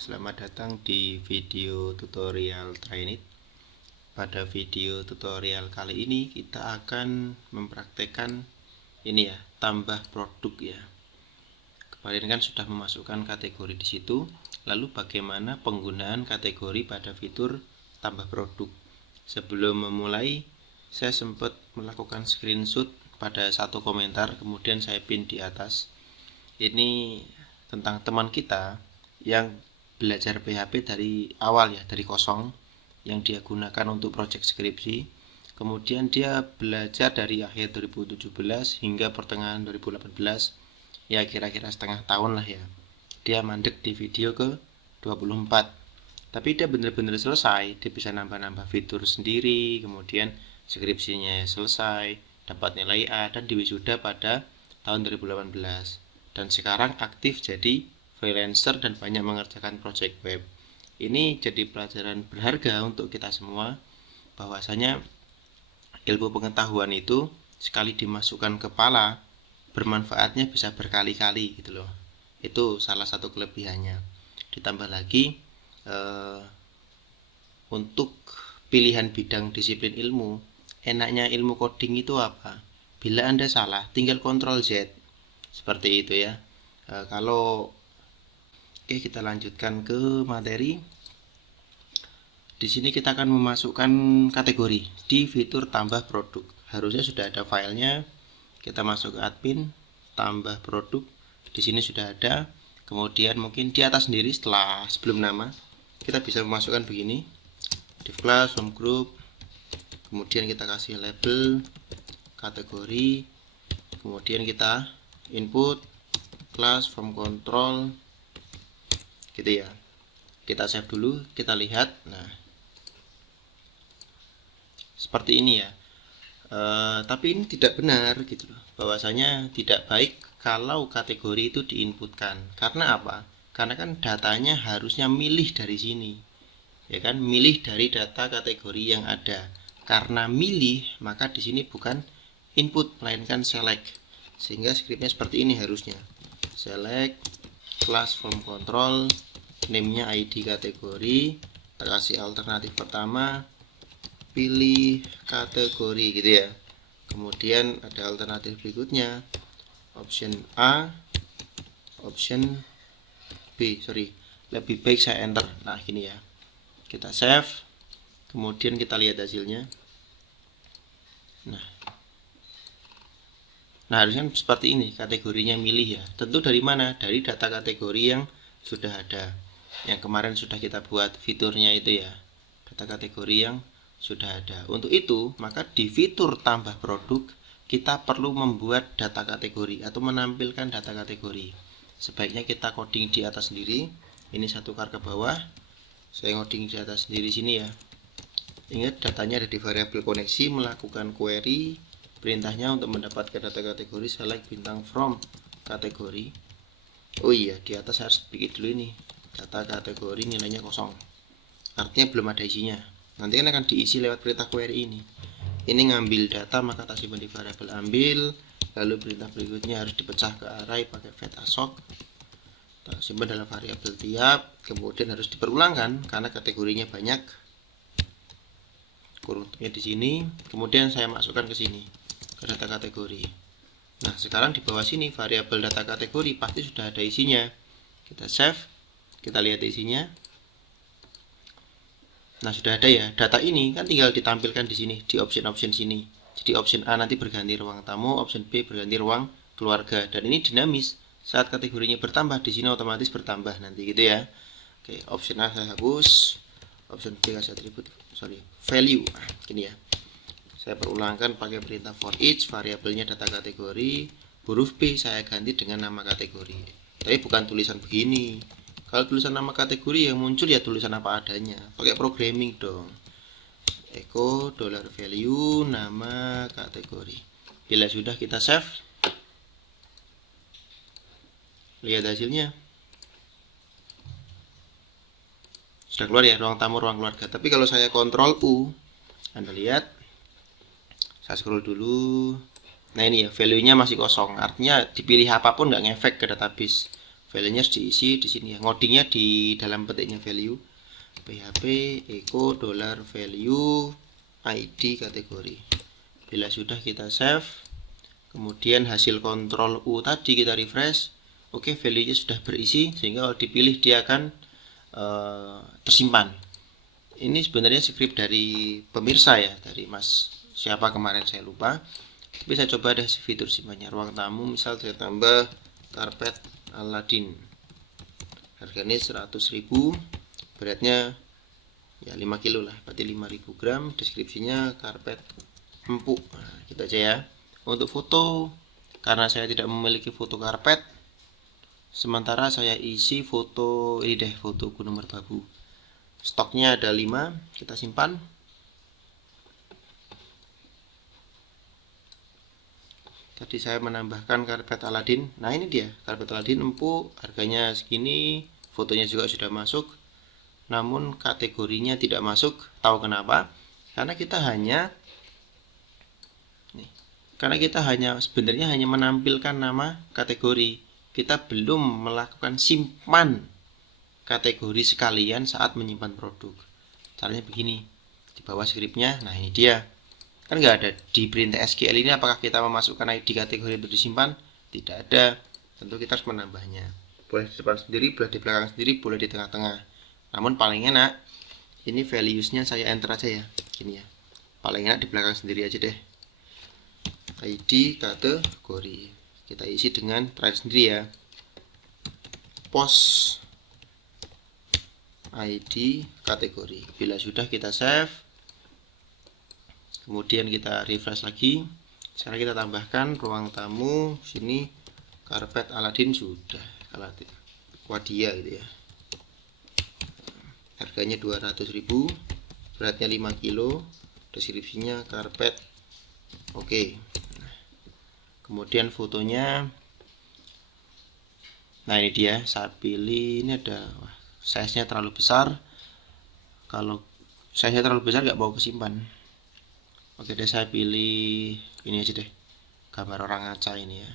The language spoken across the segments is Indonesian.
Selamat datang di video tutorial Trainit. Pada video tutorial kali ini kita akan mempraktekkan ini ya, tambah produk ya. Kemarin kan sudah memasukkan kategori di situ. Lalu bagaimana penggunaan kategori pada fitur tambah produk? Sebelum memulai, saya sempat melakukan screenshot pada satu komentar, kemudian saya pin di atas. Ini tentang teman kita yang belajar PHP dari awal ya, dari kosong, yang dia gunakan untuk proyek skripsi. Kemudian dia belajar dari akhir 2017 hingga pertengahan 2018, ya kira-kira setengah tahun lah ya. Dia mandek di video ke 24, tapi dia benar-benar selesai. Dia bisa nambah-nambah fitur sendiri, kemudian skripsinya selesai, dapat nilai A, dan diwisuda pada tahun 2018. Dan sekarang aktif jadi freelancer dan banyak mengerjakan proyek web. Ini jadi pelajaran berharga untuk kita semua, bahwasanya ilmu pengetahuan itu sekali dimasukkan ke kepala, bermanfaatnya bisa berkali-kali gitu loh. Itu salah satu kelebihannya. Ditambah lagi untuk pilihan bidang disiplin ilmu, enaknya ilmu coding itu apa? Bila Anda salah, tinggal Ctrl Z. Seperti itu ya. Oke, kita lanjutkan ke materi. Di sini kita akan memasukkan kategori di fitur tambah produk. Harusnya sudah ada filenya. Kita masuk ke admin, tambah produk. Di sini sudah ada. Kemudian mungkin di atas sendiri sebelum nama, kita bisa memasukkan begini. Div class, home group. Kemudian kita kasih label, kategori. Kemudian kita input, class, from control, gitu ya. Kita save dulu, kita lihat. Nah, seperti ini ya. Tapi ini tidak benar gitu loh. Bahwasanya tidak baik kalau kategori itu diinputkan. Karena apa? Karena kan datanya harusnya milih dari sini, ya kan? Milih dari data kategori yang ada. Karena milih, maka di sini bukan input melainkan select. Sehingga scriptnya seperti ini harusnya. Select class from control, name-nya ID kategori, kita kasih alternatif pertama, pilih kategori gitu ya. Kemudian ada alternatif berikutnya, option A, option B, lebih baik saya enter. Nah gini ya, kita save, kemudian kita lihat hasilnya. Nah harusnya seperti ini, kategorinya milih ya. Tentu dari mana? Dari data kategori yang sudah ada, yang kemarin sudah kita buat fiturnya itu ya, data kategori yang sudah ada. Untuk itu, maka di fitur tambah produk kita perlu membuat data kategori atau menampilkan data kategori. Sebaiknya kita coding di atas sendiri. Ini satu kar ke bawah, saya coding di atas sendiri sini ya. Ingat, datanya ada di variabel koneksi, melakukan query. Perintahnya untuk mendapatkan data kategori, select bintang from kategori. Oh iya, di atas harus bikin dulu ini, data kategori nilainya kosong, artinya belum ada isinya. Nanti kan akan diisi lewat perintah query ini. Ini ngambil data, maka tak simpan di variabel ambil. Lalu perintah berikutnya harus dipecah ke array pakai vet assoc, tak simpan dalam variabel tiap. Kemudian harus diperulangkan karena kategorinya banyak, kurungnya di sini. Kemudian saya masukkan ke sini, ke data kategori. Nah sekarang di bawah sini variabel data kategori pasti sudah ada isinya. Kita save, kita lihat isinya. Nah sudah ada ya, data ini kan tinggal ditampilkan di sini, di option sini. Jadi option A nanti berganti ruang tamu, option B berganti ruang keluarga, dan ini dinamis. Saat kategorinya bertambah, di sini otomatis bertambah nanti gitu ya. Oke, option A saya hapus, option B kasih atribut value. Nah, gini ya. Saya perulangkan pakai perintah for each, variabelnya data kategori, huruf B saya ganti dengan nama kategori. Tapi bukan tulisan begini. Kalau tulisan nama kategori yang muncul ya tulisan apa adanya, pakai programming dong. Echo $value nama kategori. Bila sudah kita save, lihat hasilnya. Sudah keluar ya, ruang tamu, ruang keluarga. Tapi kalau saya Ctrl U, Anda lihat, saya scroll dulu. Nah ini ya, value-nya masih kosong, artinya dipilih apapun nggak ngefek ke database. Value-nya harus diisi di sini ya. Ngodingnya di dalam petiknya value. PHP echo $value ID kategori. Bila sudah kita save, kemudian hasil kontrol U tadi kita refresh. Oke, value-nya sudah berisi sehingga kalau dipilih dia akan tersimpan. Ini sebenarnya script dari pemirsa ya, dari Mas siapa kemarin saya lupa. Tapi saya coba ada fitur simpannya. Ruang tamu misal saya tambah karpet Aladin. Harganya 100.000, beratnya ya 5 kilo lah, berarti 5.000 gram. Deskripsinya karpet empuk. Nah, gitu aja ya. Untuk foto, karena saya tidak memiliki foto karpet, sementara saya isi foto ini deh, foto Gunung Merbabu. Stoknya ada 5, kita simpan. Tadi saya menambahkan karpet Aladin. Nah ini dia karpet Aladin empuk, harganya segini, fotonya juga sudah masuk, namun kategorinya tidak masuk. Tahu kenapa? Karena kita hanya sebenarnya hanya menampilkan nama kategori. Kita belum melakukan simpan kategori sekalian saat menyimpan produk. Caranya begini, di bawah scriptnya. Nah ini dia, kan nggak ada di perintah SQL ini apakah kita memasukkan ID kategori untuk disimpan. Tidak ada, tentu kita harus menambahnya. Boleh di depan sendiri, boleh di belakang sendiri, boleh di tengah-tengah. Namun paling enak ini valuesnya saya enter aja ya, gini ya. Paling enak di belakang sendiri aja deh. ID kategori kita isi dengan terakhir sendiri ya, post ID kategori. Bila sudah kita save, kemudian kita refresh lagi. Sekarang kita tambahkan ruang tamu, sini karpet Aladin sudah, Wadia gitu ya. Harganya 200.000, beratnya 5 kilo, deskripsinya karpet. Oke. Kemudian fotonya, nah ini dia, saya pilih ini ada, size-nya terlalu besar. Kalau size-nya terlalu besar nggak mau kesimpan. Oke deh, saya pilih ini aja deh, gambar orang ngaca ini ya.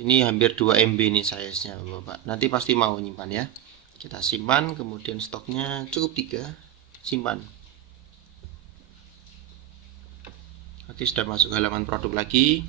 Ini hampir 2 MB nih size-nya Bapak. Nanti pasti mau nyimpan ya. Kita simpan, kemudian stoknya cukup 3, simpan. Oke, sudah masuk halaman produk lagi.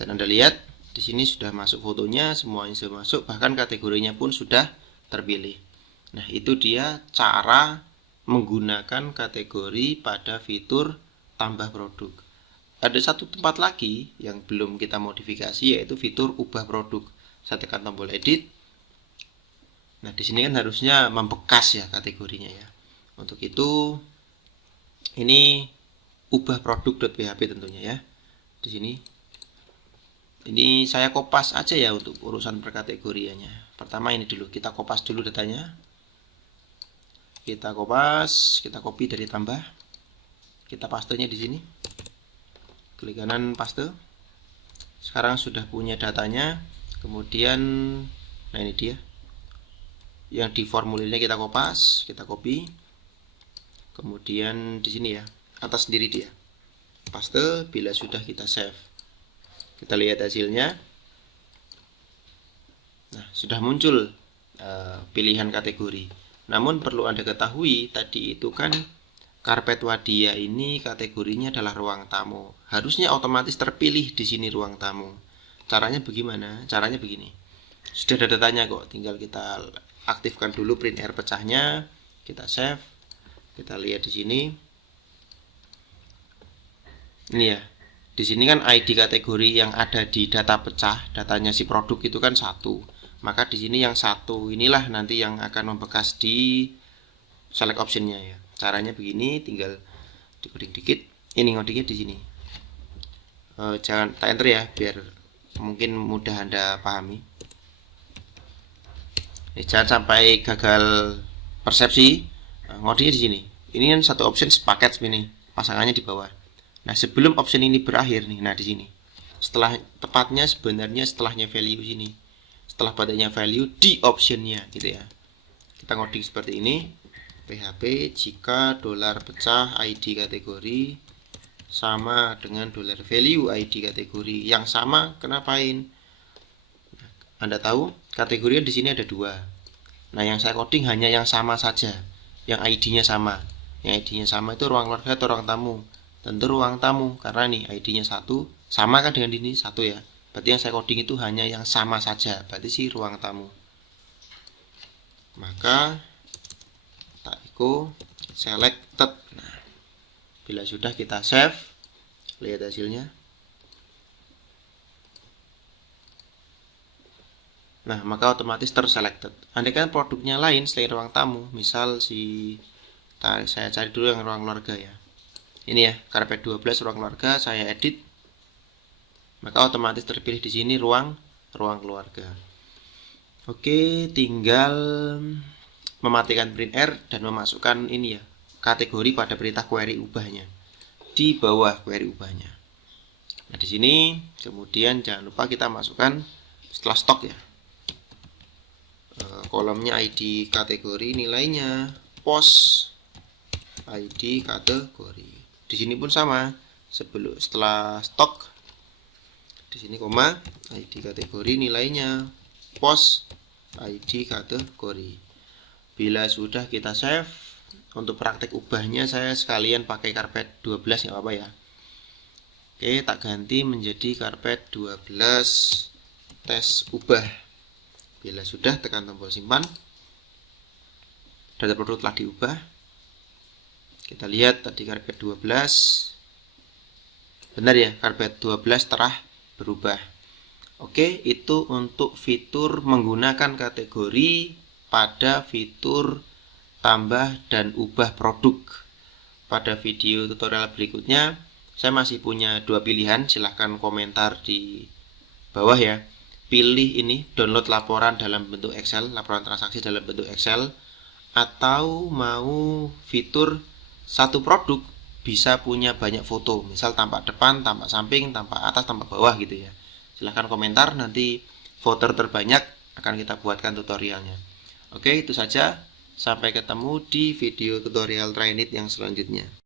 Dan Anda lihat di sini sudah masuk fotonya, semuanya sudah masuk, bahkan kategorinya pun sudah terpilih. Nah, itu dia cara menggunakan kategori pada fitur tambah produk. Ada satu tempat lagi yang belum kita modifikasi, yaitu fitur ubah produk. Saya tekan tombol edit. Nah, di sini kan harusnya membekas ya kategorinya ya. Untuk itu ini ubah produk.php tentunya ya. Di sini ini saya kopas aja ya untuk urusan perkategoriannya. Pertama ini dulu, kita kopas dulu datanya. Kita kopas, kita copy dari tambah. Kita pastenya di sini. Klik kanan paste. Sekarang sudah punya datanya. Kemudian nah ini dia. Yang di formulirnya kita kopas, kita copy. Kemudian di sini ya, atas sendiri dia. Paste, bila sudah kita save. Kita lihat hasilnya. Nah, sudah muncul pilihan kategori. Namun perlu Anda ketahui, tadi itu kan karpet Wadia ini kategorinya adalah ruang tamu. Harusnya otomatis terpilih di sini ruang tamu. Caranya bagaimana? Caranya begini. Sudah ada datanya kok, tinggal kita aktifkan dulu print R pecahnya, kita save. Kita lihat di sini. Ini ya. Di sini kan ID kategori yang ada di data pecah, datanya si produk itu kan 1. Maka di sini yang 1 inilah nanti yang akan membekas di select optionnya ya. Caranya begini, tinggal dikoding dikit. Ini ngodingnya di sini. Jangan tak enter ya, biar mungkin mudah Anda pahami. Jangan sampai gagal persepsi. Ngodingnya di sini. Ini kan satu option sepaket ini, pasangannya di bawah. Nah, sebelum option ini berakhir nih, nah di sini. Setelah tepatnya sebenarnya setelahnya value sini. Setelah padanya value di optionnya gitu ya. Kita ngoding seperti ini. PHP jika dolar pecah ID kategori sama dengan dolar value ID kategori yang sama, kenapain? Anda tahu kategori di sini ada 2. Nah, yang saya coding hanya yang sama saja, yang ID-nya sama. Yang ID-nya sama itu ruang keluarga atau ruang tamu. Tentu ruang tamu, karena nih ID-nya 1, sama kan dengan ini 1 ya. Berarti yang saya coding itu hanya yang sama saja, berarti sih ruang tamu. Maka tak echo selected. Nah, bila sudah kita save, lihat hasilnya. Nah, maka otomatis terselected. Andaikan produknya lain selain ruang tamu, misal saya cari dulu yang ruang keluarga ya. Ini ya, karpet 12 ruang keluarga, saya edit. Maka otomatis terpilih di sini ruang keluarga. Oke, tinggal mematikan print R dan memasukkan ini ya, kategori pada perintah query ubahnya. Di bawah query ubahnya. Nah, di sini kemudian jangan lupa kita masukkan setelah stok ya. Kolomnya ID kategori, nilainya post ID kategori. Di sini pun sama, setelah stok di sini koma ID kategori, nilainya post ID kategori. Bila sudah kita save, untuk praktek ubahnya saya sekalian pakai karpet 12 ya apa ya. Oke, tak ganti menjadi karpet 12 tes ubah. Bila sudah, tekan tombol simpan. Data produk telah diubah. Kita lihat tadi karpet 12. Benar ya, karpet 12 telah berubah. Oke, itu untuk fitur menggunakan kategori pada fitur tambah dan ubah produk. Pada video tutorial berikutnya, saya masih punya 2 pilihan. Silahkan komentar di bawah ya. Pilih ini, download laporan dalam bentuk Excel, laporan transaksi dalam bentuk Excel, atau mau fitur satu produk bisa punya banyak foto, misal tampak depan, tampak samping, tampak atas, tampak bawah gitu ya. Silahkan komentar, nanti foto terbanyak akan kita buatkan tutorialnya. Oke, itu saja. Sampai ketemu di video tutorial Trainit yang selanjutnya.